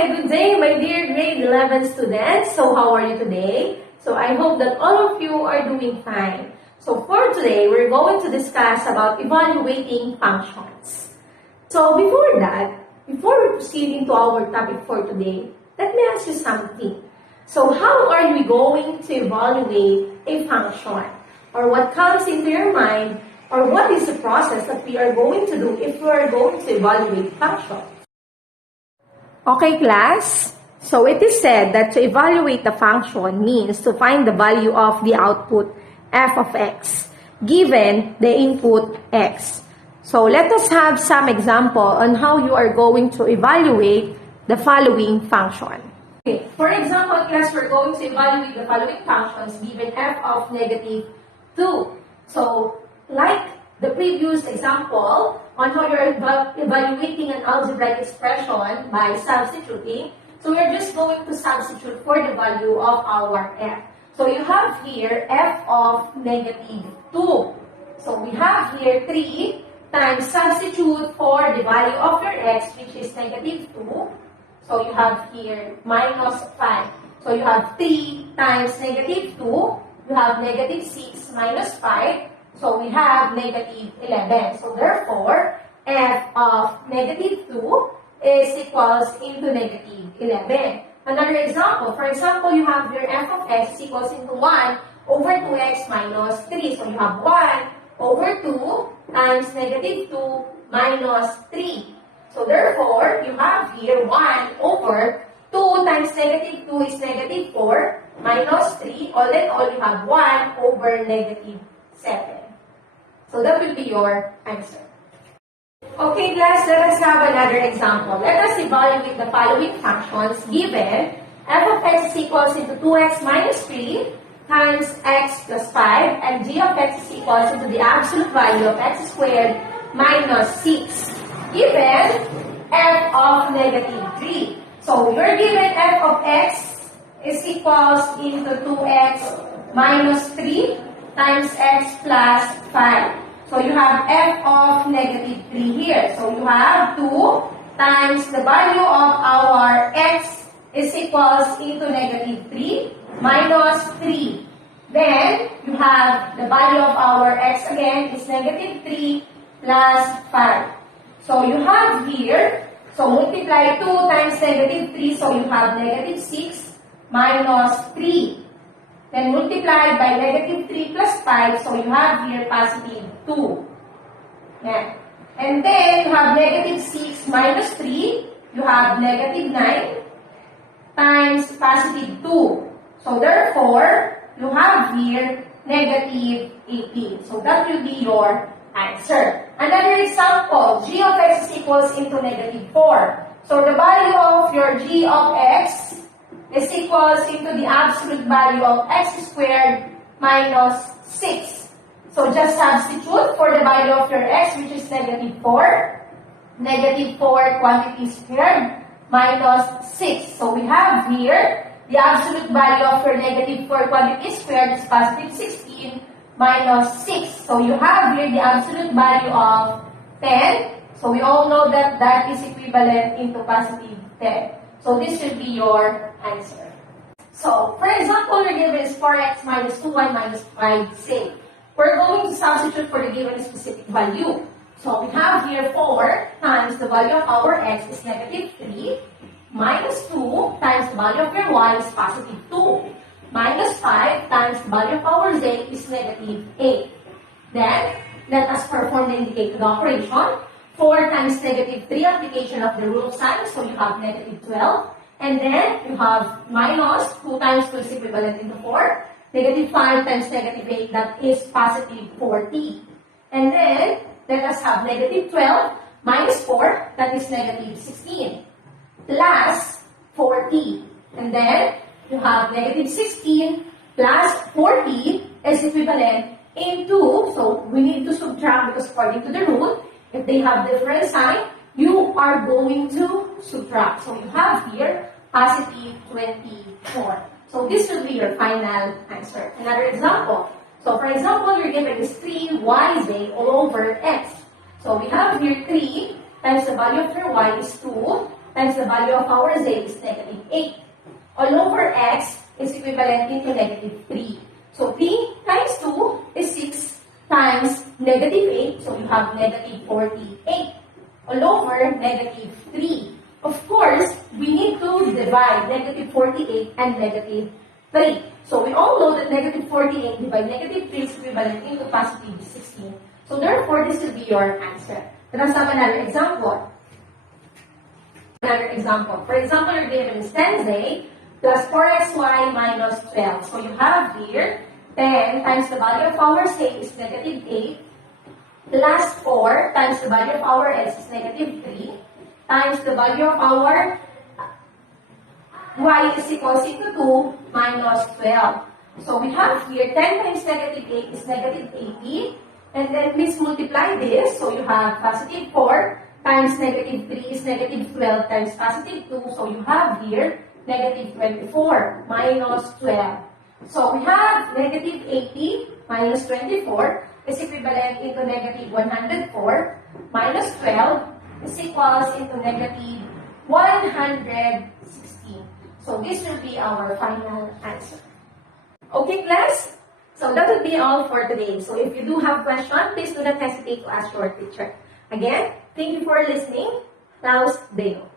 Hi, good day, my dear grade 11 students. So how are you today? So I hope that all of you are doing fine. So for today, we're going to discuss about evaluating functions. So before that, before we proceed into our topic for today, let me ask you something. So how are we going to evaluate a function? Or what comes into your mind? Or what is the process that we are going to do if we are going to evaluate functions? Okay, class. So it is said that to evaluate the function means to find the value of the output f of x given the input x. So let us have some example on how you are going to evaluate the following function. Okay, for example, class, we're going to evaluate the following functions given f of negative 2. So like the previous example on how you're evaluating an algebraic expression by substituting, so we're just going to substitute for the value of our f. So you have here f of negative 2. So we have here 3 times substitute for the value of your x, which is negative 2. So you have here minus 5. So you have 3 times negative 2. You have negative 6 minus 5. So we have negative 11. So therefore, f of negative 2 is equals into negative 11. Another example, for example, you have your f of x is equals into 1 over 2x minus 3. So you have 1 over 2 times negative 2 minus 3. So therefore, you have here 1 over 2 times negative 2 is negative 4 minus 3. All in all, you have 1 over negative 7. So that will be your answer. Okay, class, let us have another example. Let us evaluate the following functions given f of x is equals into 2x minus 3 times x plus 5 and g of x is equals into the absolute value of x squared minus 6 given f of negative 3. So you're given f of x is equals into 2x minus 3 times x plus 5. So you have f of negative 3 here. So you have 2 times the value of our x is equals into negative 3 minus 3. Then you have the value of our x again is negative 3 plus 5. So you have here, so multiply 2 times negative 3, so you have negative 6 minus 3. Then multiplied by negative 3 plus 5, so you have here positive 2. Yeah. And then you have negative 6 minus 3, you have negative 9 times positive 2. So therefore, you have here negative 18. So that will be your answer. Another example, g of x is equals into negative 4. So the value of your g of x is equals into the absolute value of x squared minus 6. So just substitute for the value of your x, which is negative 4. Negative 4 quantity squared minus 6. So we have here the absolute value of your negative 4 quantity squared is positive 16 minus 6. So you have here the absolute value of 10. So we all know that that is equivalent into positive 10. So this should be your answer. So, for example, your given is 4x minus 2y minus 5, say. We're going to substitute for the given specific value. So, we have here 4 times the value of our x is negative 3 minus 2 times the value of your y is positive 2 minus 5 times the value of our z is negative 8. Then, let us perform the indicated operation. 4 times negative 3 application of the rule of sign, so you have negative 12. And then you have minus 2 times 2 is equivalent into 4. Negative 5 times negative 8, that is positive 40. And then let us have negative 12 minus 4, that is negative 16. Plus 40. And then you have negative 16 plus 40 is equivalent into, so we need to subtract because according to the rule, if they have different sign, you are going to subtract. So you have here positive 24. So this will be your final answer. Another example. So for example, you're given is 3yz all over x. So we have here 3 times the value of your y is 2 times the value of our z is negative 8. All over x is equivalent into negative 3. So 3 times 2 is 6 times negative 8. So you have negative 48. All over negative 3. Of course, we need to divide negative 48 and negative 3. So we all know that negative 48 divided negative 3 is equivalent into positive 16. So therefore, this will be your answer. Let us have another example. For example, you're given is 10z plus 4xy minus 12. So you have here 10 times the value of our z is negative 8 plus 4 times the value of our s is negative 3 times the value of our y is equals to 2 minus 12. So we have here 10 times negative 8 is negative 80. And then please multiply this. So you have positive 4 times negative 3 is negative 12 times positive 2. So you have here negative 24 minus 12. So we have negative 80 minus 24 is equivalent into negative 104 minus 12 is equals into negative 116. So this will be our final answer. Okay, class? So that will be all for today. So if you do have questions, please do not hesitate to ask your teacher. Again, thank you for listening. Laos Deo.